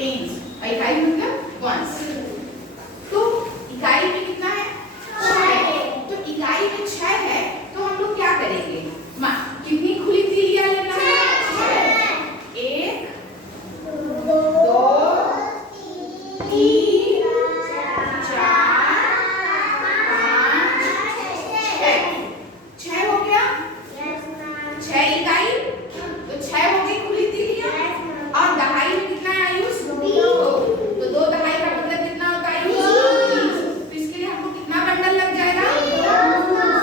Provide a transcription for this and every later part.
Tense, इकाई मतलब once. तो इकाई में कितना है? 6। तो इकाई में 6 है, तो हम लोग क्या करेंगे? कितनी खुली तीलियां लेना है? 6। 1 2 3 4 5 6 हो गया। 6 इकाई, तो 6 हो गई खुली तीलियां। और दहाई में कितना है आयुष? 2। तो 2 दहाई का मतलब कितना होता है आयुष? 20। तो इसके लिए हमको कितना बंडल लग जाएगा?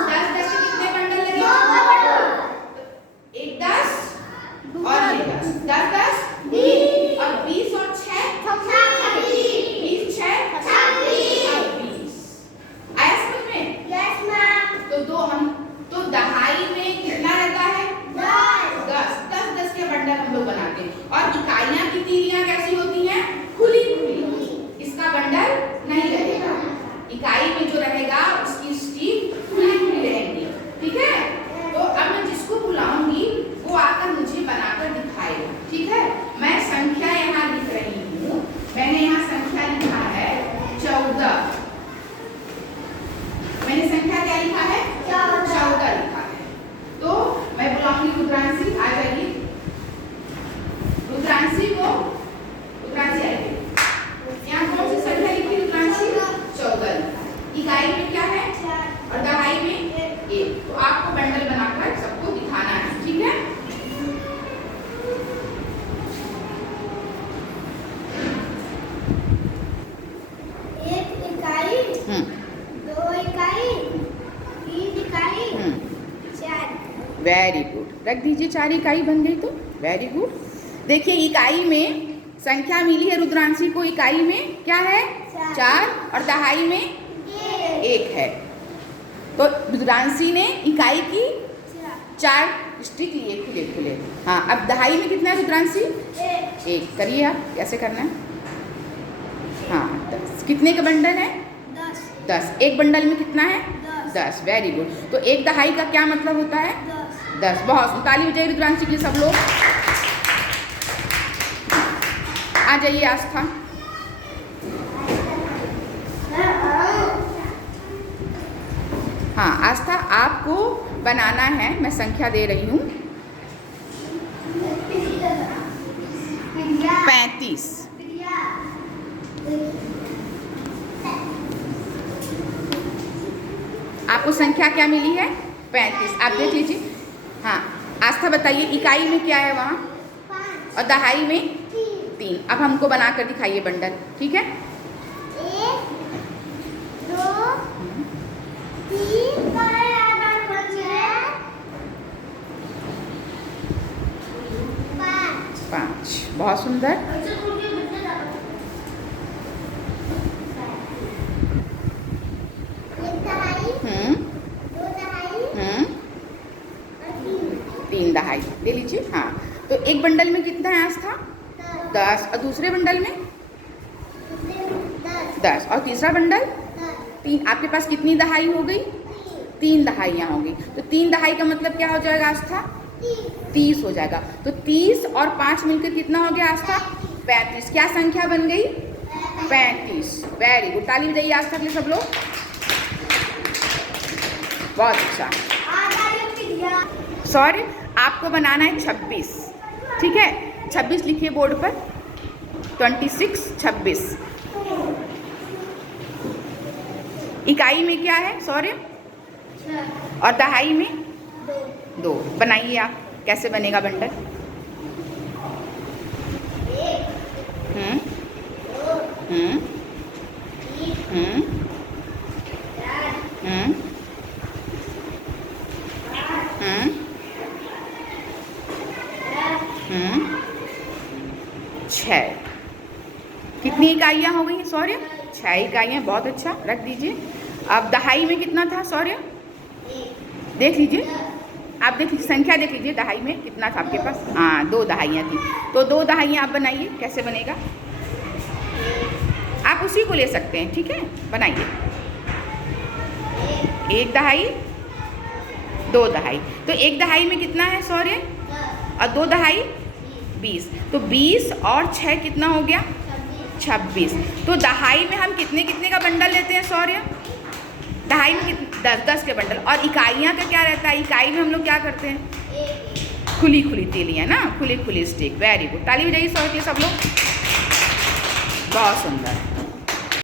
10 10 के कितने बंडल लगेगा? एक 10 और ये 10 10 10 20 और 20 और 6 20 6 26। आया समझ में? Yes ma'am. तो दहाई में कितना रहता है? 10 10 10 के बंडल हम लोग बनाते हैं। और इकाइयां की तीलियां कैसी होती हैं? खुली खुली। इसका बंडल नहीं रहेगा। इकाई में जो रहेगा उसकी स्टिक खुली खुली रहेगी। ठीक है? तो अब मैं जिसको बुलाऊंगी वो आकर मुझे बनाकर दिखाएगा। ठीक है? मैं संख्या यहाँ लिख रही हूँ। मैंने यहाँ संख्या लिखा है 14। मैंने संख्या क्या लिखा है? 14 लिखा है। तो मैं बुलाऊंगी रुद्रांशी, आ जाइए। रुद्रांशी आइए। यहाँ कौन सी संख्या लिखी रुद्रांशी? 14 लिखा है। इकाई में क्या है? और दहाई में 1। तो आपको बंडल बनाकर सबको दिखाना है। ठीक है? एक इकाई, 2 इकाई, 3 इकाई, 4। Very good. रख दीजिए। 4 इकाई बन गई तो वेरी गुड। देखिए इकाई में संख्या मिली है रुद्रांशी को। इकाई में क्या है? 4 और दहाई में 1 है। तो रुद्रांशी ने इकाई की 4 स्टिक लिए खुले खुले। हाँ, अब दहाई में कितना है रुद्रांशी? 1। करिए आप, कैसे करना है? हाँ 10। कितने का बंडल है? 10। एक बंडल में कितना है? 10। Very good. तो एक दहाई का क्या मतलब होता है? 10। बहुत। ताली बजाइए रुद्रांशी के लिए सब लोग। आ जाइए आस्था। हाँ आस्था, आपको बनाना है। मैं संख्या दे रही हूँ 35। आपको संख्या क्या मिली है? 35। आप देख लीजिए। हाँ आस्था बताइए इकाई में क्या है वहाँ? और दहाई में 3। अब हमको बनाकर दिखाइए बंडल। ठीक है? 1 2 3 5। बहुत सुंदर। हम्म 3 दहाई ले लीजिए। हाँ तो एक बंडल में कितना है आस्था? 10। और दूसरे बंडल में 10। और तीसरा बंडल 3। आपके पास कितनी दहाई हो गई? 3 दहाइयाँ हो गई। तो 3 दहाई का मतलब क्या हो जाएगा आस्था? 30 हो जाएगा। तो 30 और 5 मिलकर कितना हो गया आस्था? 35। क्या संख्या बन गई? 35। Very good. ताली बजाइए आस्था के लिए सब लोग। बहुत अच्छा। सॉरी, आपको बनाना है 26। ठीक है? 26 लिखिए बोर्ड पर। 26 26। इकाई में क्या है? सॉरी। और दहाई में 2। बनाइए आप। कैसे बनेगा बंडल? 1 2 3 6। कितनी इकाइयाँ हो गई? सॉरी 6 इकाइयाँ। बहुत अच्छा, रख दीजिए। अब दहाई में कितना था? सॉरी देख लीजिए। आप देख लीजिए, संख्या देख लीजिए। दहाई में कितना था आपके पास? हाँ 2 दहाइयाँ थी। तो 2 दहाइयाँ आप बनाइए। कैसे बनेगा? आप उसी को ले सकते हैं। ठीक है? बनाइए। 1 दहाई 2 दहाई। तो 1 दहाई में कितना है? सॉरी और 2 दहाई 20। तो 20 और 6 कितना हो गया? 26। तो दहाई में हम कितने कितने का बंडल लेते हैं शौर्य? दहाई में 10-10 के बंडल। और इकाइयाँ का क्या रहता है? इकाई में हम लोग क्या करते हैं? खुली खुली तीलियाँ ना, खुली खुली स्टिक। वेरी गुड, ताली बजाइए शौर्य के सब लोग। बहुत सुंदर।